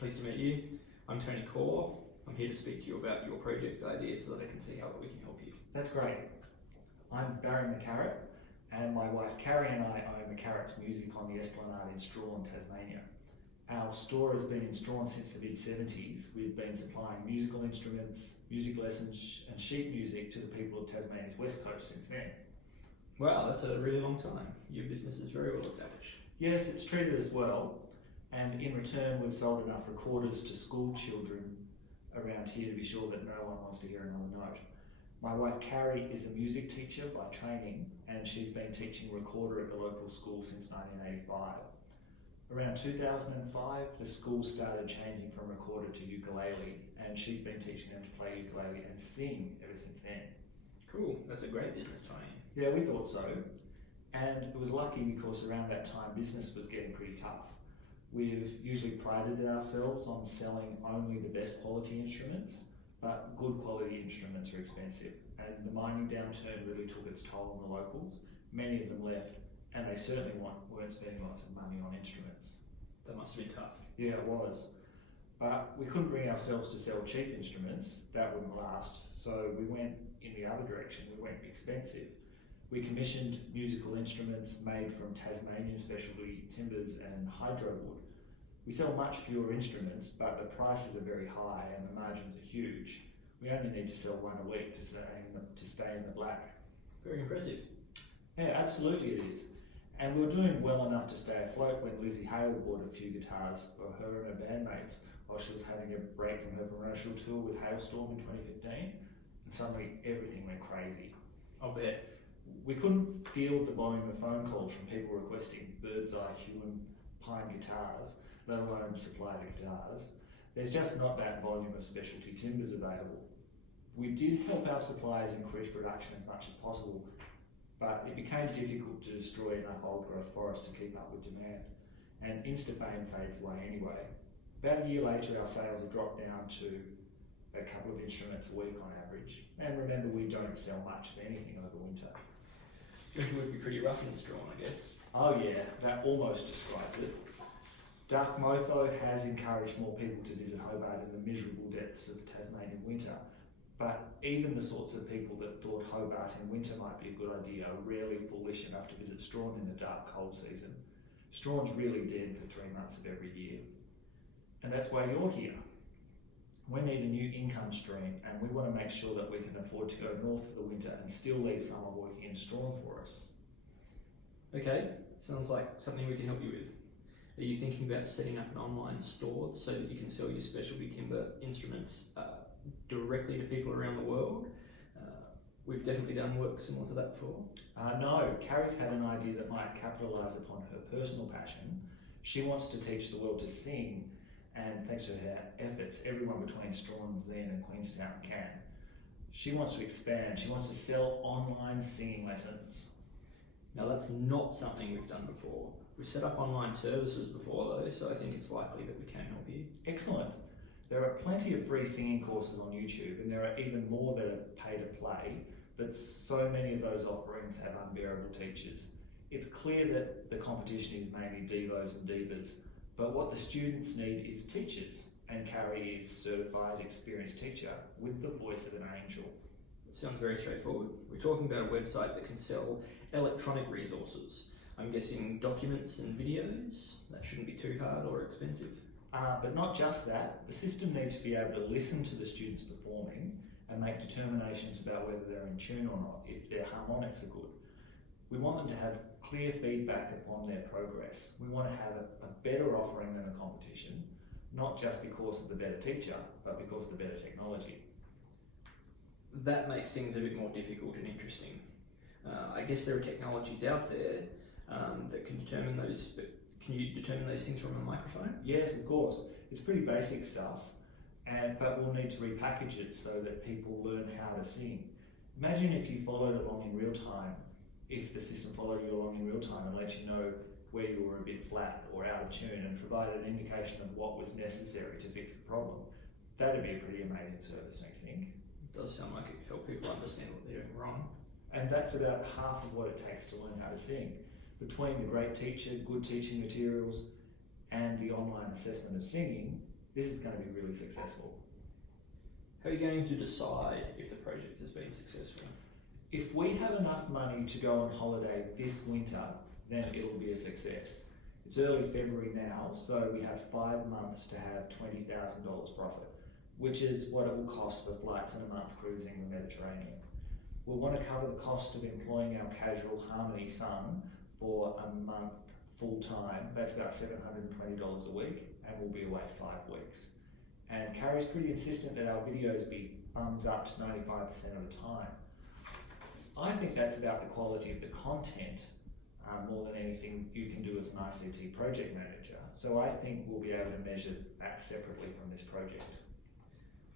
Pleased to meet you. I'm Tony Core. I'm here to speak to you about your project ideas so that I can see how we can help you. That's great. I'm Barry McCarratt, and my wife Carrie and I own McCarratt's Music on the Esplanade in Strahan, Tasmania. Our store has been in Strahan since the mid-70s. We've been supplying musical instruments, music lessons and sheet music to the people of Tasmania's west coast since then. Wow, that's a really long time. Your business is very well established. Yes, it's treated us well, and in return we've sold enough recorders to school children around here to be sure that no one wants to hear another note. My wife Carrie is a music teacher by training, and she's been teaching recorder at the local school since 1985. Around 2005, the school started changing from recorder to ukulele, and she's been teaching them to play ukulele and sing ever since then. Cool, that's a great business, Tony. Yeah, we thought so, and it was lucky because around that time business was getting pretty tough. We've usually prided ourselves on selling only the best quality instruments, but good quality instruments are expensive, and the mining downturn really took its toll on the locals. Many of them left, and they certainly weren't spending lots of money on instruments. That must have been tough. Yeah, it was. But we couldn't bring ourselves to sell cheap instruments, that wouldn't last, so we went in the other direction, we went expensive. We commissioned musical instruments made from Tasmanian specialty timbers and hydro wood. We sell much fewer instruments, but the prices are very high and the margins are huge. We only need to sell one a week to stay in the black. Very impressive. Yeah, absolutely it is. And we were doing well enough to stay afloat when Lizzie Hale bought a few guitars for her and her bandmates while she was having a break from her promotional tour with Hailstorm in 2015. And suddenly everything went crazy. I'll bet. We couldn't field the volume of phone calls from people requesting bird's eye hue and pine guitars, let alone supply the guitars. There's just not that volume of specialty timbers available. We did help our suppliers increase production as much as possible, but it became difficult to destroy enough old growth forest to keep up with demand, and Instafame fades away anyway. About a year later, our sales have dropped down to a couple of instruments a week on average. And remember, we don't sell much of anything over winter. It would be pretty rough and strong, I guess. Oh yeah, that almost describes it. Dark Motho has encouraged more people to visit Hobart in the miserable depths of Tasmanian winter, but even the sorts of people that thought Hobart in winter might be a good idea are rarely foolish enough to visit Strahan in the dark, cold season. Strahan's really dead for 3 months of every year. And that's why you're here. We need a new income stream, and we want to make sure that we can afford to go north for the winter and still leave someone working in Strahan for us. Okay, sounds like something we can help you with. Are you thinking about setting up an online store so that you can sell your specialty timber instruments directly to people around the world? We've definitely done work similar to that before. No, Carrie's had an idea that might capitalise upon her personal passion. She wants to teach the world to sing, and thanks to her efforts, everyone between Strahan, Zen and Queenstown can. She wants to expand. She wants to sell online singing lessons. Now that's not something we've done before. We've set up online services before though, so I think it's likely that we can help you. Excellent. There are plenty of free singing courses on YouTube, and there are even more that are pay to play, but so many of those offerings have unbearable teachers. It's clear that the competition is mainly divos and divas, but what the students need is teachers, and Carrie is a certified, experienced teacher with the voice of an angel. It sounds very straightforward. We're talking about a website that can sell electronic resources. I'm guessing documents and videos. That shouldn't be too hard or expensive. But not just that. The system needs to be able to listen to the students performing and make determinations about whether they're in tune or not, if their harmonics are good. We want them to have clear feedback upon their progress. We want to have a better offering than the competition, not just because of the better teacher, but because of the better technology. That makes things a bit more difficult and interesting. I guess there are technologies out there that can determine those, but can you determine those things from a microphone? Yes, of course. It's pretty basic stuff, but we'll need to repackage it so that people learn how to sing. Imagine if you followed along in real time, if the system followed you along in real time and let you know where you were a bit flat or out of tune and provided an indication of what was necessary to fix the problem. That'd be a pretty amazing service, don't you think? It does sound like it could help people understand what they're doing wrong. And that's about half of what it takes to learn how to sing. Between the great teacher, good teaching materials, and the online assessment of singing, this is going to be really successful. How are you going to decide if the project has been successful? If we have enough money to go on holiday this winter, then it'll be a success. It's early February now, so we have 5 months to have $20,000 profit, which is what it will cost for flights and a month cruising the Mediterranean. We'll want to cover the cost of employing our casual Harmony son for a month full time. That's about $720 a week, and we'll be away 5 weeks. And Carrie's pretty insistent that our videos be thumbs up to 95% of the time. I think that's about the quality of the content more than anything you can do as an ICT project manager. So I think we'll be able to measure that separately from this project.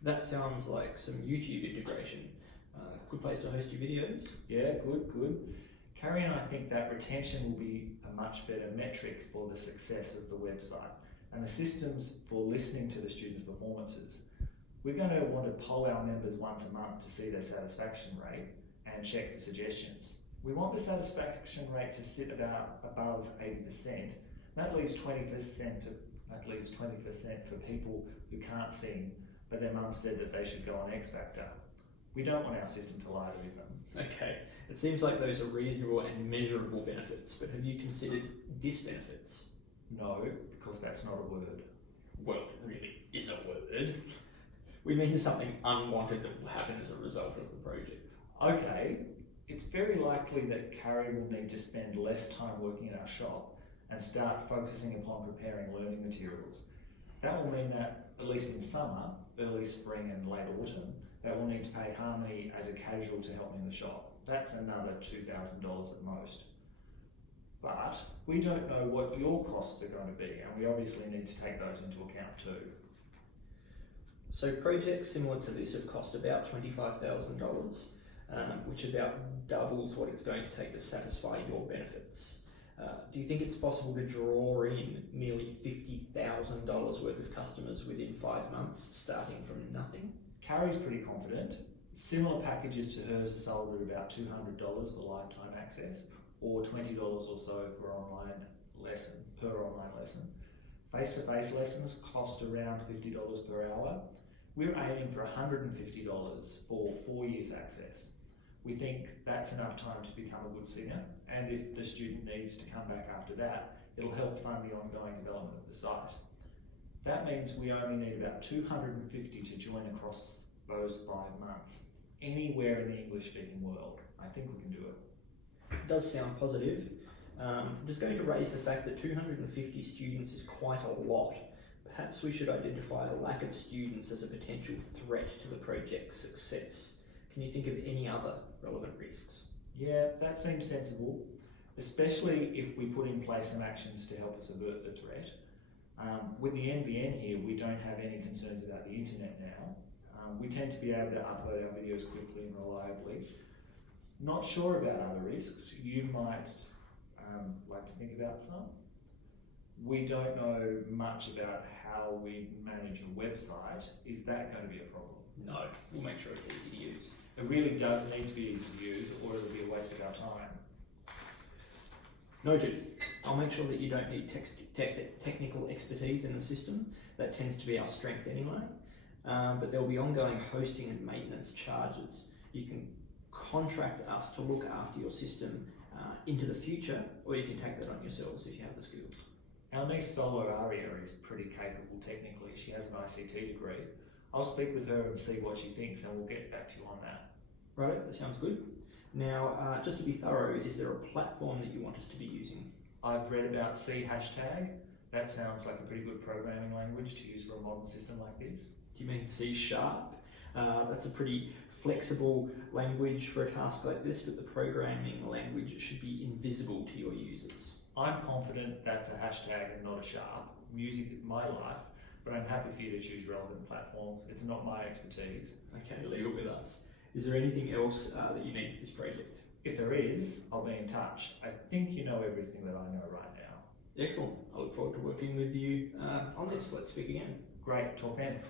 That sounds like some YouTube integration. Good place to host your videos. Yeah, good. Carrie and I think that retention will be a much better metric for the success of the website and the systems for listening to the students' performances. We're going to want to poll our members once a month to see their satisfaction rate and check for suggestions. We want the satisfaction rate to sit about above 80%. That leaves 20% for people who can't sing, but their mum said that they should go on X Factor. We don't want our system to lie to them. Okay, it seems like those are reasonable and measurable benefits, but have you considered disbenefits? No, because that's not a word. Well, it really is a word. We mean something unwanted that will happen as a result of the project. Okay, it's very likely that Carrie will need to spend less time working in our shop and start focusing upon preparing learning materials. That will mean that, at least in summer, early spring and late autumn, that will need to pay Harmony as a casual to help me in the shop. That's another $2,000 at most. But we don't know what your costs are going to be, and we obviously need to take those into account too. So projects similar to this have cost about $25,000, which about doubles what it's going to take to satisfy your benefits. Do you think it's possible to draw in nearly $50,000 worth of customers within 5 months, starting from nothing? Carrie's pretty confident. Similar packages to hers are sold at about $200 for lifetime access, or $20 or so for per online lesson. Face-to-face lessons cost around $50 per hour. We're aiming for $150 for 4 years access. We think that's enough time to become a good singer, and if the student needs to come back after that, it'll help fund the ongoing development of the site. That means we only need about 250 to join across those 5 months, anywhere in the English-speaking world. I think we can do it. It does sound positive. I'm just going to raise the fact that 250 students is quite a lot. Perhaps we should identify the lack of students as a potential threat to the project's success. Can you think of any other relevant risks? Yeah, that seems sensible, especially if we put in place some actions to help us avert the threat. With the NBN here, we don't have any concerns about the internet now. We tend to be able to upload our videos quickly and reliably. Not sure about other risks. You might like to think about some. We don't know much about how we manage a website. Is that going to be a problem? No, we'll make sure it's easy to use. It really does need to be easy to use, or it'll be a waste of our time. Noted. I'll make sure that you don't need technical expertise in the system. That tends to be our strength anyway. But there'll be ongoing hosting and maintenance charges. You can contract us to look after your system into the future, or you can take that on yourselves if you have the skills. Our niece Solo Aria is pretty capable technically. She has an ICT degree. I'll speak with her and see what she thinks, and we'll get back to you on that. Right, that sounds good. Now, just to be thorough, is there a platform that you want us to be using? I've read about C#. That sounds like a pretty good programming language to use for a modern system like this. Do you mean C#? That's a pretty flexible language for a task like this, but the programming language should be invisible to your users. I'm confident that's a hashtag and not a sharp. Music is my life, but I'm happy for you to choose relevant platforms. It's not my expertise. Okay, leave it with us. Is there anything else that you need for this project? If there is, I'll be in touch. I think you know everything that I know right now. Excellent. I look forward to working with you on this. Let's speak again. Great, talk then.